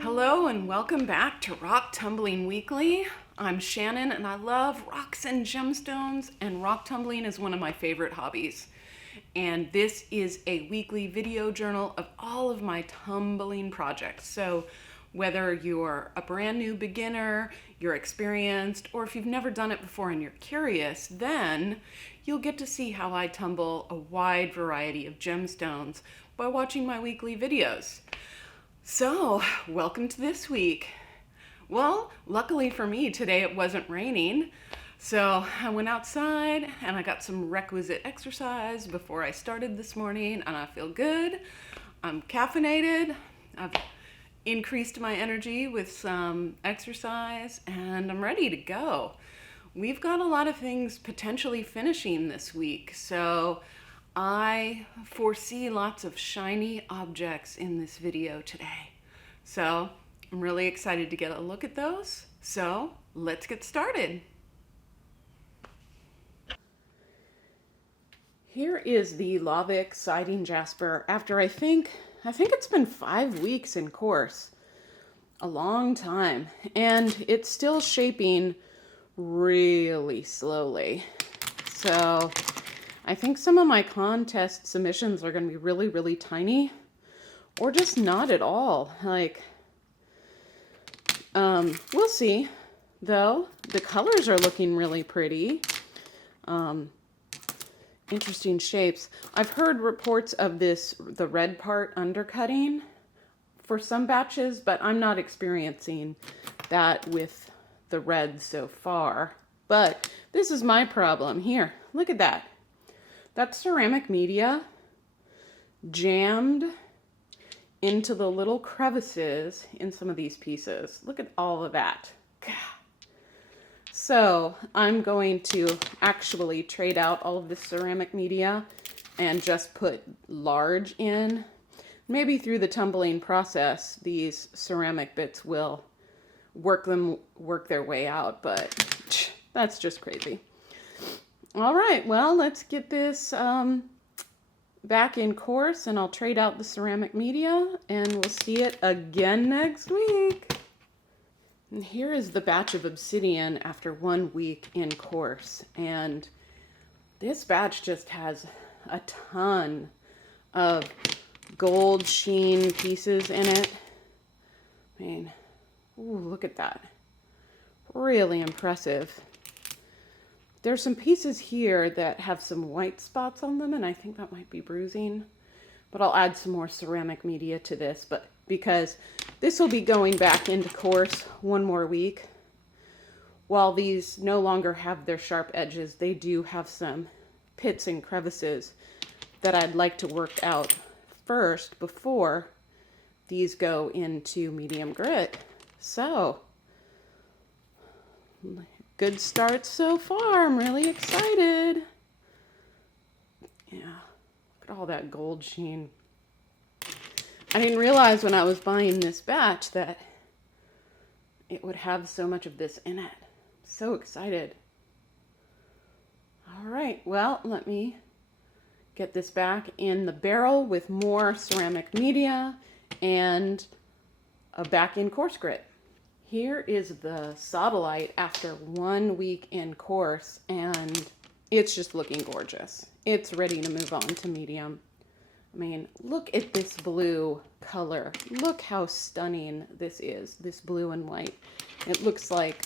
Hello and welcome back to Rock Tumbling Weekly. I'm Shannon and I love rocks and gemstones, and rock tumbling is one of my favorite hobbies. And this is a weekly video journal of all of my tumbling projects. So whether you're a brand new beginner, you're experienced, or if you've never done it before and you're curious, then you'll get to see how I tumble a wide variety of gemstones by watching my weekly videos. So, welcome to this week. Well, luckily for me, today it wasn't raining. So I went outside and I got some requisite exercise before I started this morning, and I feel good. I'm caffeinated. I've increased my energy with some exercise and I'm ready to go. We've got a lot of things potentially finishing this week, so I foresee lots of shiny objects in this video today. So I'm really excited to get a look at those. So let's get started. Here is the Lavic siding Jasper after I think it's been 5 weeks in course. A long time. And it's still shaping really slowly. So I think some of my contest submissions are going to be really, really tiny, or just not at all. We'll see. Though the colors are looking really pretty. Interesting shapes. I've heard reports of the red part undercutting for some batches, but I'm not experiencing that with the red so far. But this is my problem. Here, look at that. That's ceramic media jammed into the little crevices in some of these pieces. Look at all of that. So I'm going to actually trade out all of this ceramic media and just put large in. Maybe through the tumbling process, these ceramic bits will work their way out, but that's just crazy. All right, well, let's get this back in course, and I'll trade out the ceramic media, and we'll see it again next week. And here is the batch of Obsidian after 1 week in course, and this batch just has a ton of gold sheen pieces in it. I mean, ooh, look at that. Really impressive. There's some pieces here that have some white spots on them, and I think that might be bruising. But I'll add some more ceramic media to this, but because this will be going back into course 1 more week. While these no longer have their sharp edges, they do have some pits and crevices that I'd like to work out first before these go into medium grit. So, good start so far. I'm really excited. Yeah, look at all that gold sheen. I didn't realize when I was buying this batch that it would have so much of this in it. So excited. All right, well, let me get this back in the barrel with more ceramic media and back in course grit. Here is the Sodalite after 1 week in course, and it's just looking gorgeous. It's ready to move on to medium. I mean, look at this blue color. Look how stunning this is, this blue and white. It looks like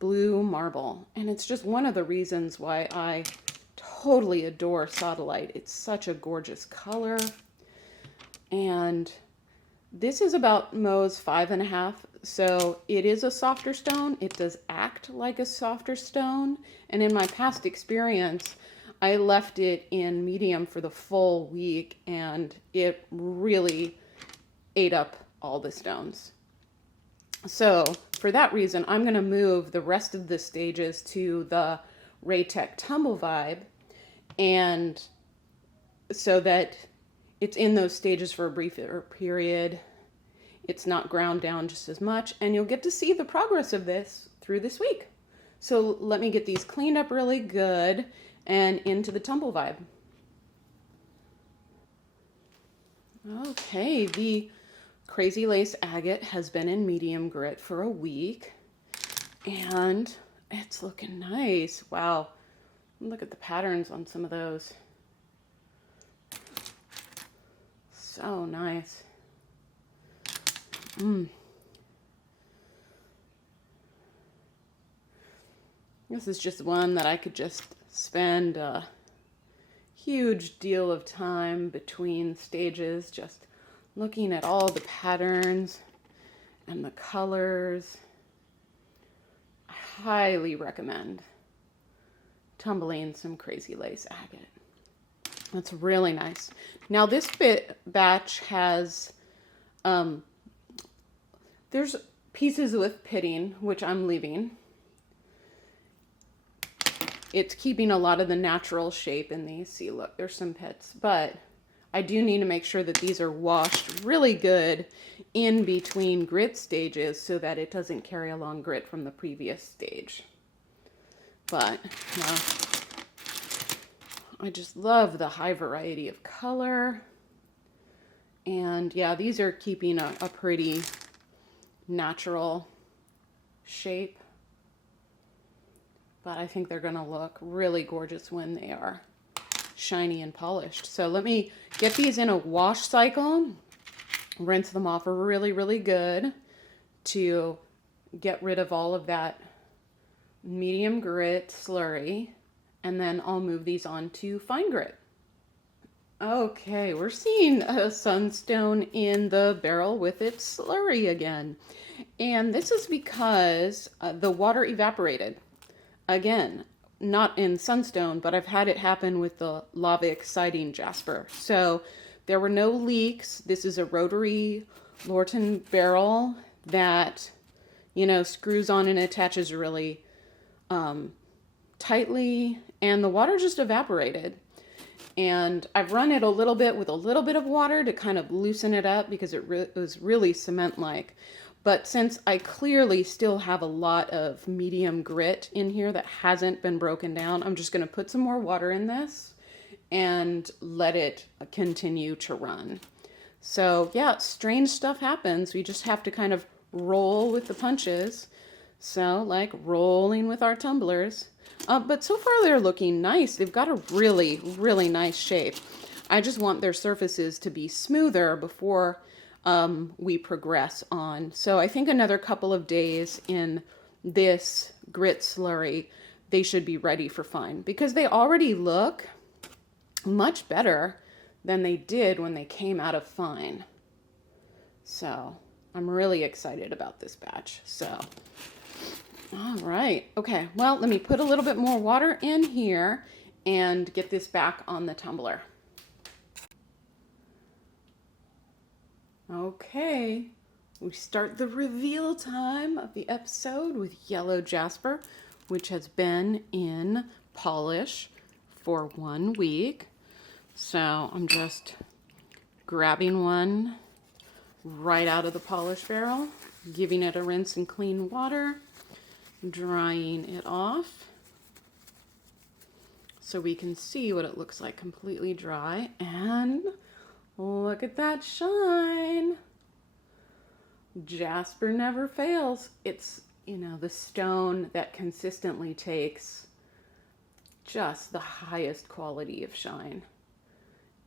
blue marble, and it's just one of the reasons why I totally adore Sodalite. It's such a gorgeous color, and this is about Mohs 5.5, so it is a softer stone. It does act like a softer stone, and in my past experience, I left it in medium for the full week, and it really ate up all the stones. So for that reason, I'm going to move the rest of the stages to the Raytech Tumble vibe, and so that it's in those stages for a briefer period. It's not ground down just as much, and you'll get to see the progress of this through this week. So let me get these cleaned up really good and into the tumble vibe. Okay, the Crazy Lace Agate has been in medium grit for a week, and it's looking nice. Wow, look at the patterns on some of those. So nice. This is just one that I could just spend a huge deal of time between stages just looking at all the patterns and the colors. I highly recommend tumbling some Crazy Lace Agate. That's really nice. Now this batch has, there's pieces with pitting, which I'm leaving. It's keeping a lot of the natural shape in these. See, look, there's some pits, but I do need to make sure that these are washed really good in between grit stages so that it doesn't carry along grit from the previous stage. But no, I just love the high variety of color. And yeah, these are keeping a pretty natural shape. But I think they're going to look really gorgeous when they are shiny and polished. So let me get these in a wash cycle, rinse them off really, really good to get rid of all of that medium grit slurry, and then I'll move these on to fine grit. Okay, we're seeing a sunstone in the barrel with its slurry again. And this is because the water evaporated. Again, not in sunstone, but I've had it happen with the Lavic siding Jasper. So there were no leaks. This is a rotary Lorton barrel that, you know, screws on and attaches really tightly, and the water just evaporated. And I've run it a little bit with a little bit of water to kind of loosen it up because it was really cement-like. But since I clearly still have a lot of medium grit in here that hasn't been broken down, I'm just going to put some more water in this and let it continue to run. So yeah, strange stuff happens. We just have to kind of roll with the punches. So like rolling with our tumblers. But so far they're looking nice. They've got a really, really nice shape. I just want their surfaces to be smoother before we progress on. So I think another couple of days in this grit slurry, they should be ready for fine because they already look much better than they did when they came out of fine. So I'm really excited about this batch. So, all right. Okay. Well, let me put a little bit more water in here and get this back on the tumbler. Okay, we start the reveal time of the episode with yellow Jasper, which has been in polish for 1 week. So I'm just grabbing one right out of the polish barrel, giving it a rinse in clean water, drying it off so we can see what it looks like completely dry. And look at that shine. Jasper never fails. It's, you know, the stone that consistently takes just the highest quality of shine.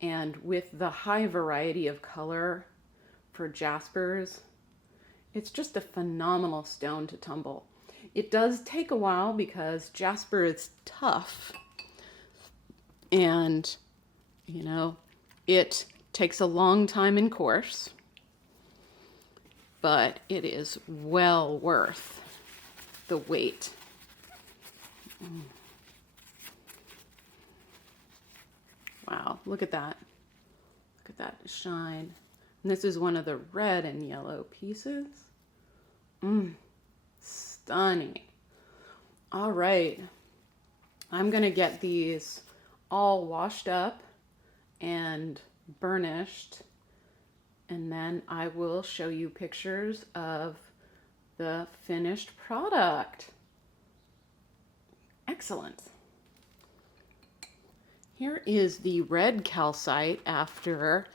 And with the high variety of color for Jaspers, it's just a phenomenal stone to tumble. It does take a while because Jasper is tough. And, you know, it takes a long time in course, but it is well worth the wait. Wow, look at that. Look at that shine. And this is one of the red and yellow pieces. Stunning. All right. I'm going to get these all washed up and burnished, and then I will show you pictures of the finished product. Excellent. Here is the red calcite after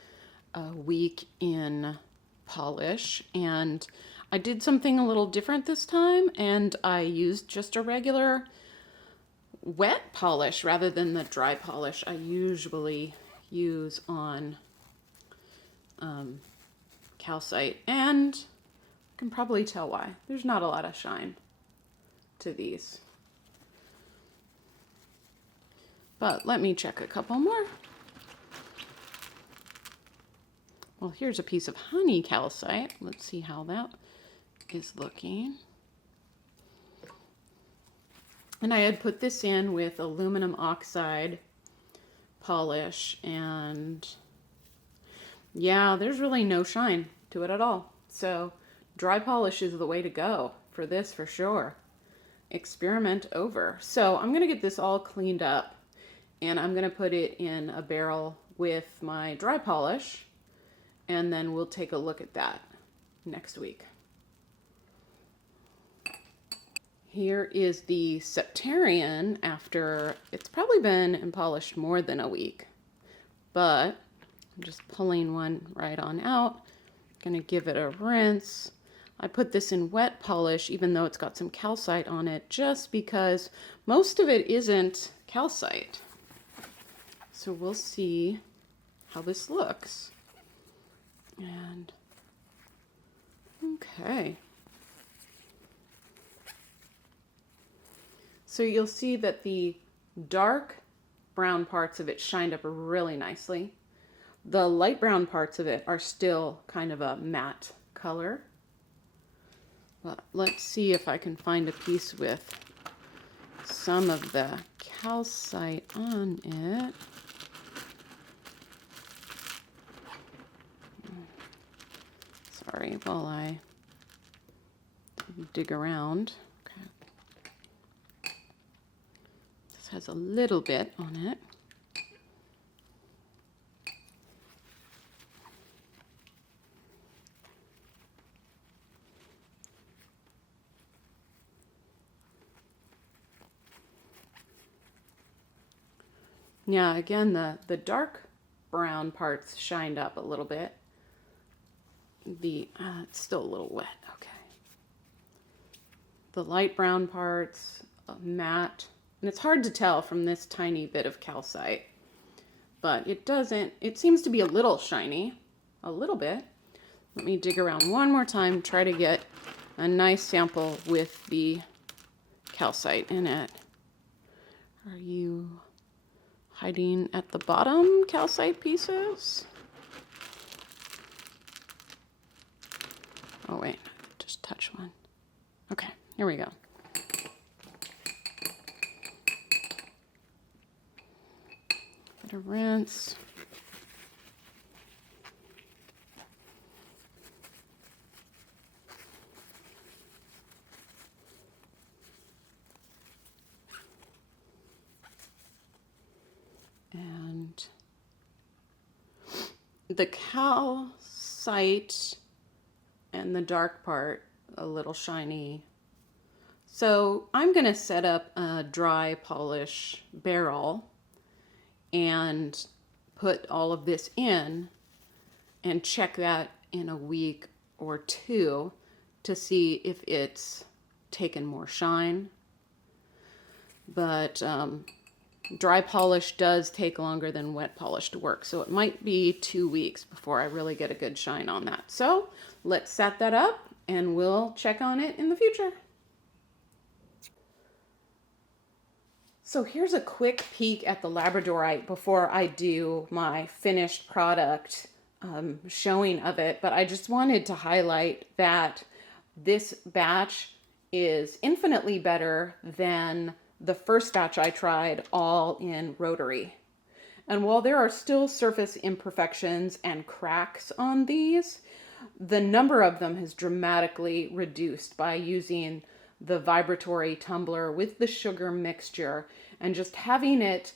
a week in polish, and I did something a little different this time, and I used just a regular wet polish rather than the dry polish I usually use on calcite, and you can probably tell why. There's not a lot of shine to these. But let me check a couple more. Well, here's a piece of honey calcite. Let's see how that is looking. And I had put this in with aluminum oxide polish, and yeah, there's really no shine to it at all. So dry polish is the way to go for this for sure. Experiment over. So I'm gonna get this all cleaned up, and I'm gonna put it in a barrel with my dry polish, and then we'll take a look at that next week. Here is the Septarian after it's probably been polished more than a week, but I'm just pulling one right on out. Gonna give it a rinse. I put this in wet polish even though it's got some calcite on it, just because most of it isn't calcite. So we'll see how this looks. And okay. So you'll see that the dark brown parts of it shined up really nicely. The light brown parts of it are still kind of a matte color. But let's see if I can find a piece with some of the calcite on it. Sorry, while I dig around. Okay. This has a little bit on it. Yeah, again, the dark brown parts shined up a little bit. It's still a little wet, okay. The light brown parts, matte, and it's hard to tell from this tiny bit of calcite, but it seems to be a little shiny, a little bit. Let me dig around one more time, try to get a nice sample with the calcite in it. Are you hiding at the bottom, calcite pieces? Oh wait, just touch one. Okay, here we go. Get a rinse. And the calcite and the dark part a little shiny. So I'm going to set up a dry polish barrel and put all of this in and check that in a week or two to see if it's taken more shine. But dry polish does take longer than wet polish to work, so it might be 2 weeks before I really get a good shine on that. So let's set that up and we'll check on it in the future. So here's a quick peek at the Labradorite before I do my finished product showing of it, but I just wanted to highlight that this batch is infinitely better than the first batch I tried all in rotary. And while there are still surface imperfections and cracks on these, the number of them has dramatically reduced by using the vibratory tumbler with the sugar mixture and just having it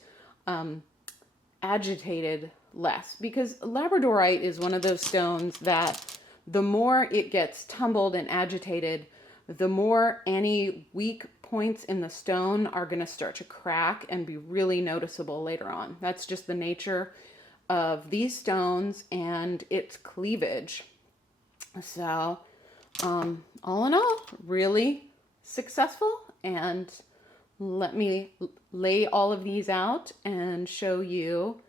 agitated less. Because Labradorite is one of those stones that the more it gets tumbled and agitated, the more any weak points in the stone are going to start to crack and be really noticeable later on. That's just the nature of these stones and its cleavage. So, all in all, really successful. And let me lay all of these out and show you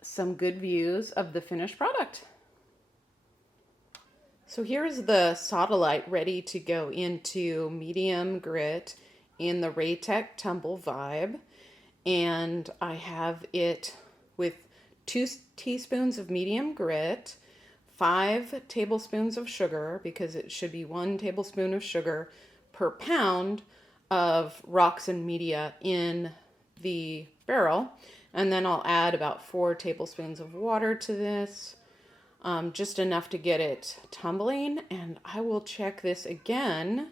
some good views of the finished product. So here's the Sodalite ready to go into medium grit in the Raytech Tumble vibe. And I have it with 2 teaspoons of medium grit, 5 tablespoons of sugar, because it should be 1 tablespoon of sugar per pound of rocks and media in the barrel. And then I'll add about 4 tablespoons of water to this, just enough to get it tumbling. And I will check this again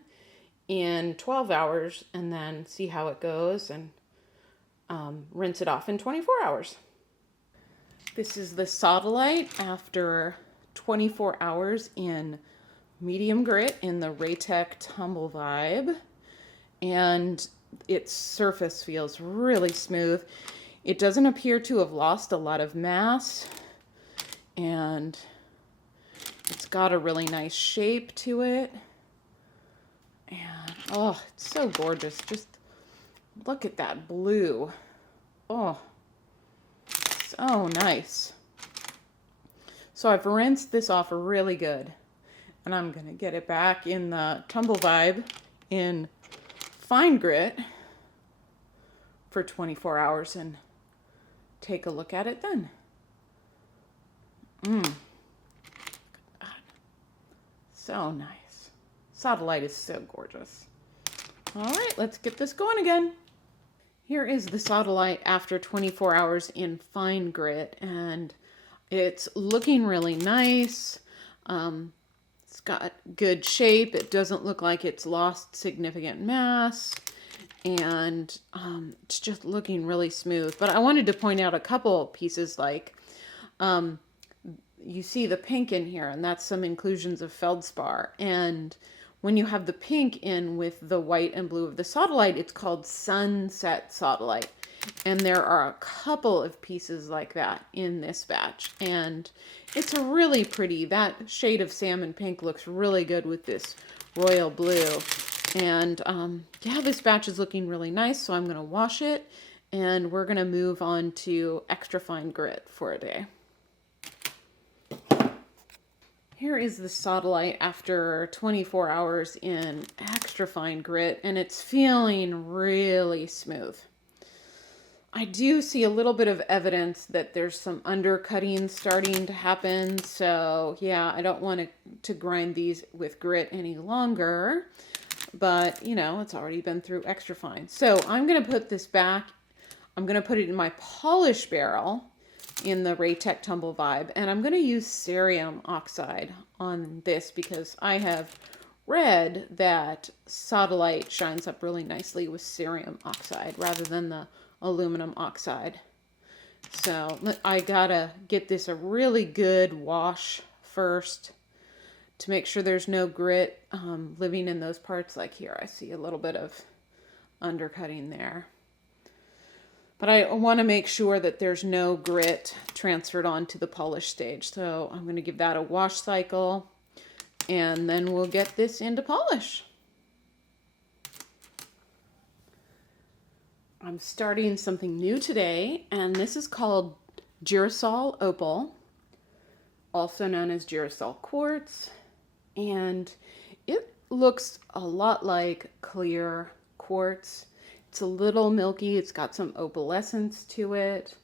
in 12 hours and then see how it goes, and rinse it off in 24 hours. This is the Sodalite after 24 hours in medium grit in the Raytech Tumble vibe. And its surface feels really smooth. It doesn't appear to have lost a lot of mass. And it's got a really nice shape to it. And, oh, it's so gorgeous. Just look at that blue. Oh, so nice. So I've rinsed this off really good. And I'm going to get it back in the Tumble vibe in fine grit for 24 hours and take a look at it then. So nice. Sodalite is so gorgeous. All right, let's get this going again. Here is the Sodalite after 24 hours in fine grit, and it's looking really nice. It's got good shape. It doesn't look like it's lost significant mass, and it's just looking really smooth. But I wanted to point out a couple pieces, like you see the pink in here, and that's some inclusions of feldspar. And when you have the pink in with the white and blue of the Sodalite, it's called Sunset Sodalite. And there are a couple of pieces like that in this batch. And it's a really pretty, that shade of salmon pink looks really good with this royal blue. And yeah, this batch is looking really nice. So I'm going to wash it, and we're going to move on to extra fine grit for a day. Here is the Sodalite after 24 hours in extra fine grit, and it's feeling really smooth. I do see a little bit of evidence that there's some undercutting starting to happen. So yeah, I don't want to grind these with grit any longer, but you know, it's already been through extra fine. So I'm going to put this back. I'm going to put it in my polish barrel in the Raytech Tumble vibe, and I'm going to use cerium oxide on this because I have read that Sodalite shines up really nicely with cerium oxide rather than the aluminum oxide. So I gotta get this a really good wash first to make sure there's no grit living in those parts. Like here, I see a little bit of undercutting there. But I want to make sure that there's no grit transferred onto the polish stage. So I'm going to give that a wash cycle, and then we'll get this into polish. I'm starting something new today, and this is called Girasol Opal, also known as Girasol Quartz. And it looks a lot like clear quartz. It's a little milky. It's got some opalescence to it.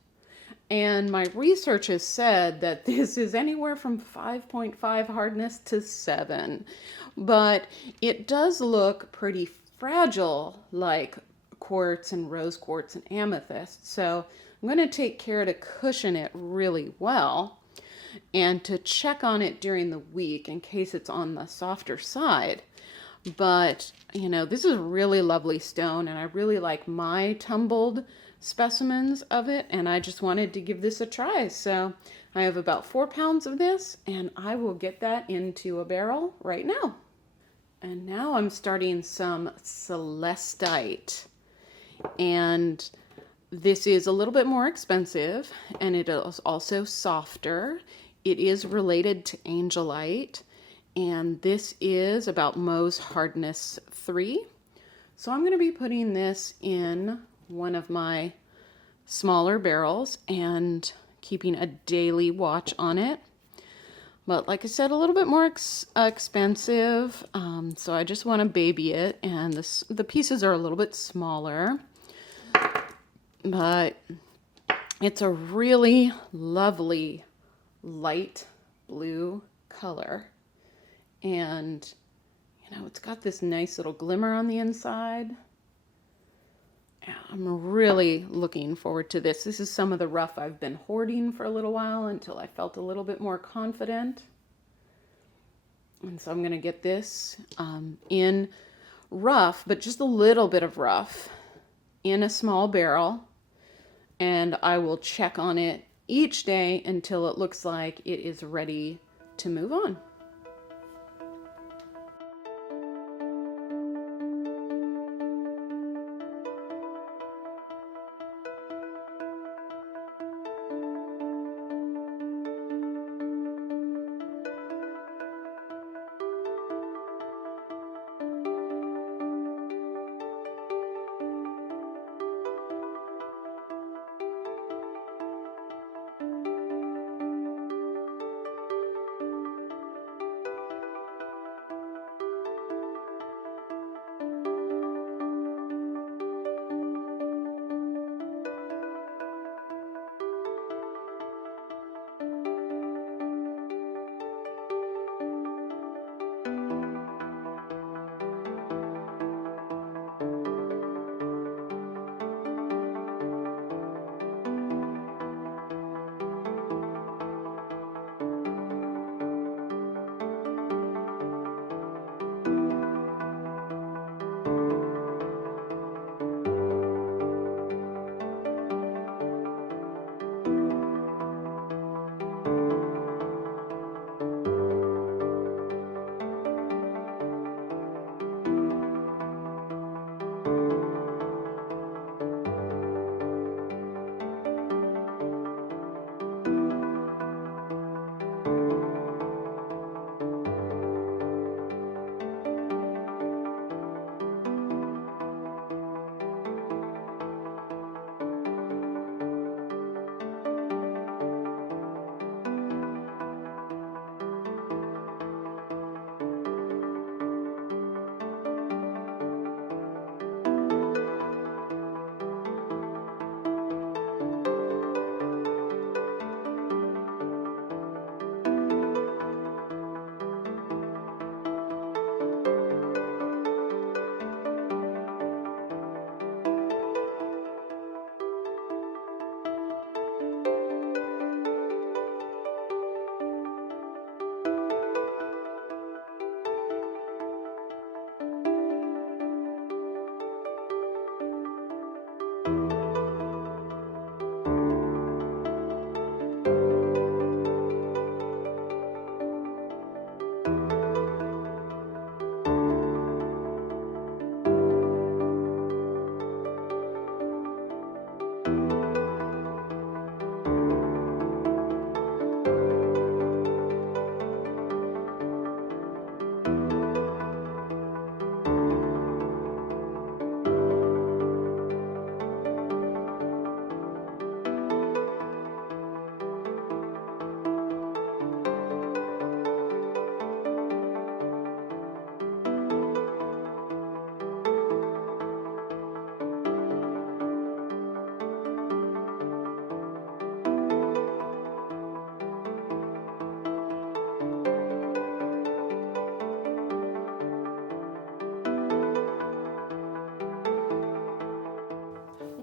And my research has said that this is anywhere from 5.5 hardness to 7. But it does look pretty fragile, like quartz and rose quartz and amethyst. So I'm going to take care to cushion it really well and to check on it during the week in case it's on the softer side. But, you know, this is a really lovely stone, and I really like my tumbled specimens of it, and I just wanted to give this a try. So I have about 4 pounds of this, and I will get that into a barrel right now. And now I'm starting some Celestite, and this is a little bit more expensive, and it is also softer. It is related to angelite, And this is about Mohs hardness 3. So I'm going to be putting this in one of my smaller barrels and keeping a daily watch on it. But like I said, a little bit more expensive, so I just want to baby it, and the pieces are a little bit smaller, but it's a really lovely light blue color, and you know, it's got this nice little glimmer on the inside. I'm really looking forward to this. This is some of the rough I've been hoarding for a little while until I felt a little bit more confident. And so I'm going to get this in rough, but just a little bit of rough in a small barrel. And I will check on it each day until it looks like it is ready to move on.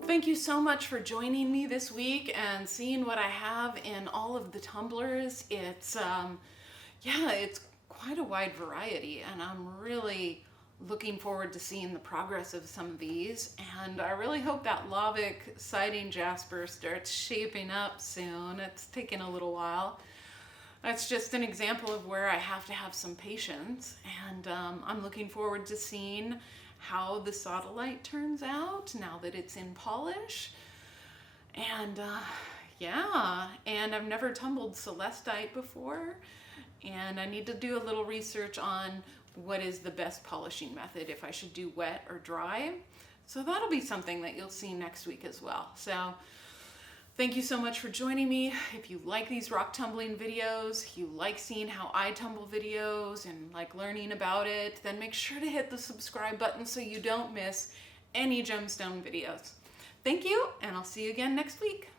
Thank you so much for joining me this week and seeing what I have in all of the tumblers. It's, yeah, it's quite a wide variety, and I'm really looking forward to seeing the progress of some of these. And I really hope that Lavic siding Jasper starts shaping up soon. It's taken a little while. That's just an example of where I have to have some patience, and I'm looking forward to seeing how the Sodalite turns out now that it's in polish. And yeah, and I've never tumbled Celestite before, And I need to do a little research on what is the best polishing method, if I should do wet or dry. So that'll be something that you'll see next week as well. So thank you so much for joining me. If you like these rock tumbling videos, you like seeing how I tumble videos and like learning about it, then make sure to hit the subscribe button so you don't miss any gemstone videos. Thank you, and I'll see you again next week.